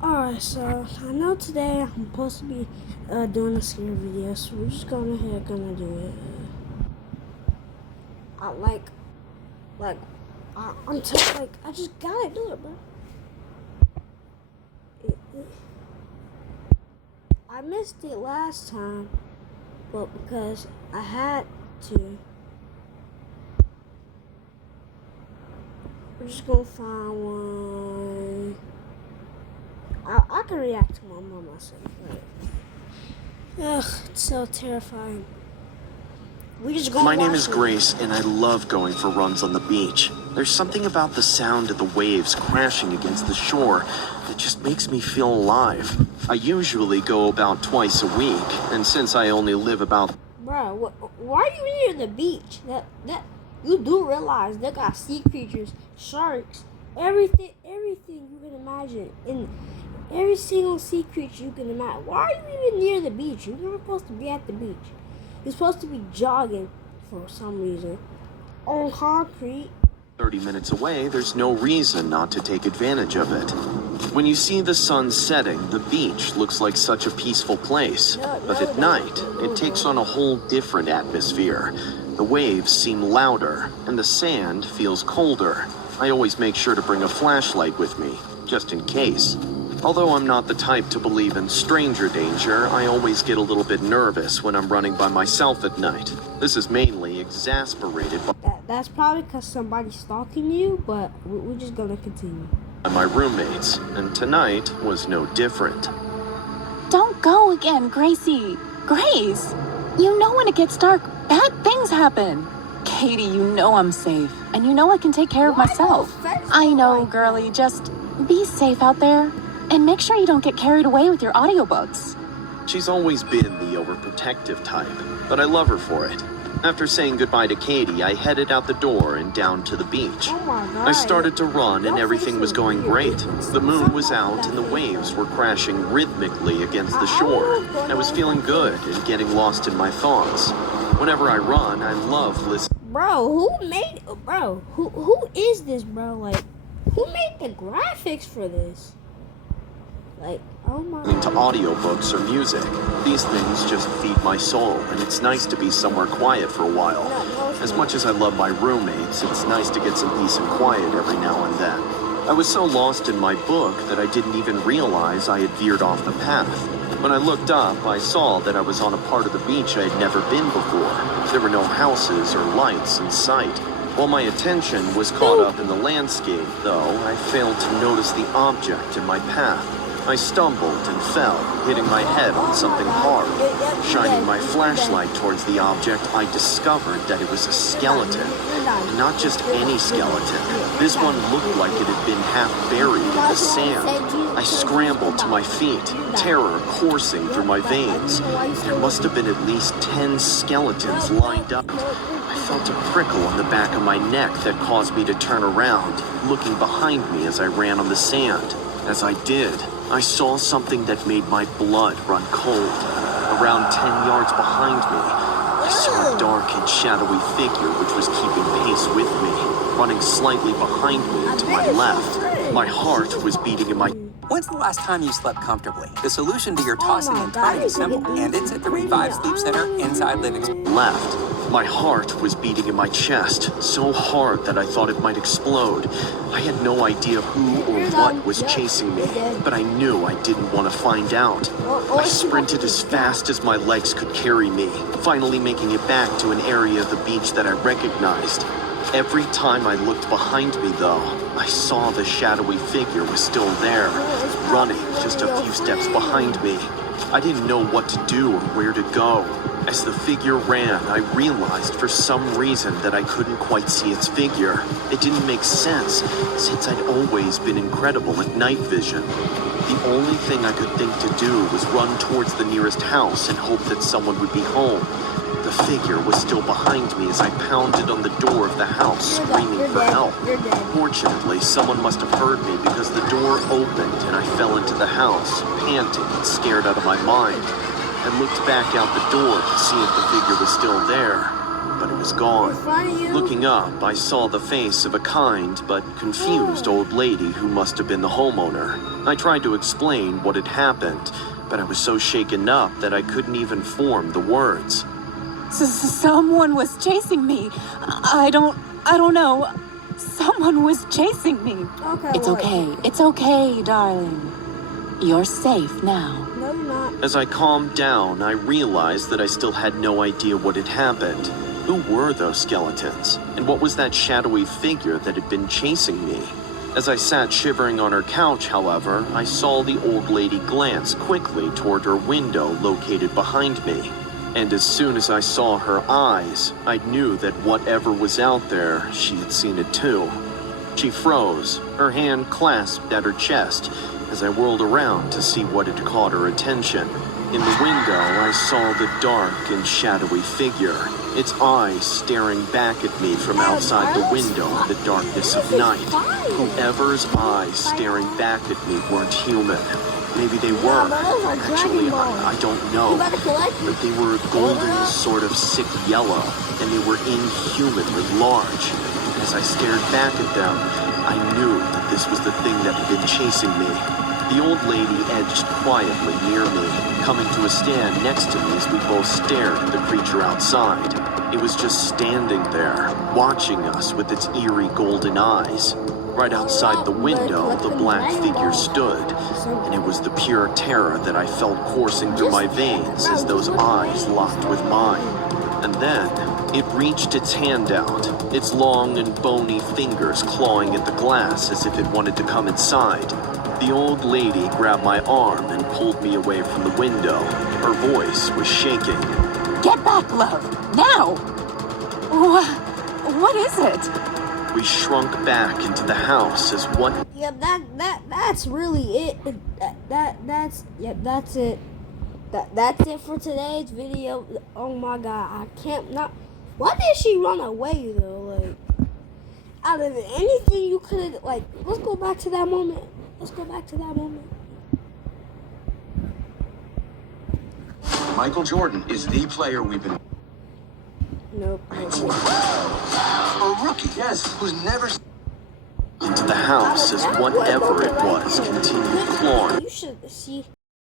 Alright, so I know today I'm supposed to be doing a scary video, so we're just gonna do it. I like I just gotta do it, bro. I missed it last time, but because I had to, we're just gonna find one. I can react to my mom myself, right? Ugh, it's so terrifying. My name is Grace, and I love going for runs on the beach. There's something about the sound of the waves crashing against the shore that just makes me feel alive. I usually go about twice a week, and since I only live about... Bro, why are you near the beach? That you do realize they got sea creatures, sharks, everything you can imagine, in every single sea creature you can imagine. Why are you even near the beach? You're not supposed to be at the beach. You're supposed to be jogging for some reason on concrete. 30 minutes away, there's no reason not to take advantage of it. When you see the sun setting, the beach looks like such a peaceful place. But at night, it takes on a whole different atmosphere. The waves seem louder, and the sand feels colder. I always make sure to bring a flashlight with me, just in case. Although I'm not the type to believe in stranger danger, I always get a little bit nervous when I'm running by myself at night. This is mainly exasperated by That's probably because somebody's stalking you, but we're just gonna continue. My roommates, and tonight was no different. Don't go again, Gracie. Grace, you know when it gets dark, bad things happen. Katie, you know I'm safe, and you know I can take care of myself. I know, girlie, just be safe out there, and make sure you don't get carried away with your audiobooks. She's always been the overprotective type, but I love her for it. After saying goodbye to Katie, I headed out the door and down to the beach. Oh my God. I started to run and everything was going great. The moon was out and the waves were crashing rhythmically against the shore. I was feeling good and getting lost in my thoughts. Whenever I run, I love listening. Who is this, bro? Like, who made the graphics for this? Like, oh my. To audiobooks or music. These things just feed my soul, and it's nice to be somewhere quiet for a while. As much as I love my roommates, it's nice to get some peace and quiet every now and then. I was so lost in my book that I didn't even realize I had veered off the path. When I looked up, I saw that I was on a part of the beach I had never been before. There were no houses or lights in sight. While my attention was caught up in the landscape, though, I failed to notice the object in my path. I stumbled and fell, hitting my head on something hard. Shining my flashlight towards the object, I discovered that it was a skeleton. And not just any skeleton. This one looked like it had been half buried in the sand. I scrambled to my feet, terror coursing through my veins. There must have been at least 10 skeletons lined up. I felt a prickle on the back of my neck that caused me to turn around, looking behind me as I ran on the sand. As I did, I saw something that made my blood run cold. Around 10 yards behind me, I saw a dark and shadowy figure which was keeping pace with me, running slightly behind me and to my left. My heart was beating in my... When's the last time you slept comfortably? The solution to your tossing and turning is simple, and it's at the Revive Sleep Center inside Living Space. Left. My heart was beating in my chest, so hard that I thought it might explode. I had no idea who or what was chasing me, but I knew I didn't want to find out. I sprinted as fast as my legs could carry me, finally making it back to an area of the beach that I recognized. Every time I looked behind me, though, I saw the shadowy figure was still there, running just a few steps behind me. I didn't know what to do or where to go. As the figure ran, I realized for some reason that I couldn't quite see its figure. It didn't make sense, since I'd always been incredible at night vision. The only thing I could think to do was run towards the nearest house and hope that someone would be home. The figure was still behind me as I pounded on the door of the house, screaming for help. Fortunately, someone must have heard me because the door opened and I fell into the house, panting and scared out of my mind. I looked back out the door to see if the figure was still there. but it was gone. In front of you. Looking up, I saw the face of a kind but confused old lady who must have been the homeowner. I tried to explain what had happened, but I was so shaken up that I couldn't even form the words. Someone was chasing me. I don't know. Someone was chasing me. Okay, It's well, okay. It's okay, darling. You're safe now. No, you're not. As I calmed down, I realized that I still had no idea what had happened. Who were those skeletons? And what was that shadowy figure that had been chasing me? As I sat shivering on her couch, however, I saw the old lady glance quickly toward her window located behind me. And as soon as I saw her eyes, I knew that whatever was out there, she had seen it too. She froze, her hand clasped at her chest, as I whirled around to see what had caught her attention. In the window, I saw the dark and shadowy figure, its eyes staring back at me from outside the window in the darkness of night. Whoever's eyes staring back at me weren't human. Maybe they were. but those are Dragon Actually, Balls. I don't You know. better collect But it. they were a golden, sort of sick yellow, and they were inhumanly large. As I stared back at them, I knew that this was the thing that had been chasing me. The old lady edged quietly near me, coming to a stand next to me as we both stared at the creature outside. It was just standing there, watching us with its eerie golden eyes. Right outside the window, the black figure stood, and it was the pure terror that I felt coursing through my veins as those eyes locked with mine. And then, it reached its hand out, its long and bony fingers clawing at the glass as if it wanted to come inside. The old lady grabbed my arm and pulled me away from the window. Her voice was shaking. Get back, love. Now! What is it? We shrunk back into the house as what Yep, that's really it. That's it. That's it for today's video. Oh my god, I can't not. Why did she run away though? Like, out of anything you could have, like, let's go back to that moment. Let's go back to that moment. Michael Jordan is the player we've been Nope. waiting for. A rookie, yes, who's never. into the house as whatever it was continued clawing. You should see.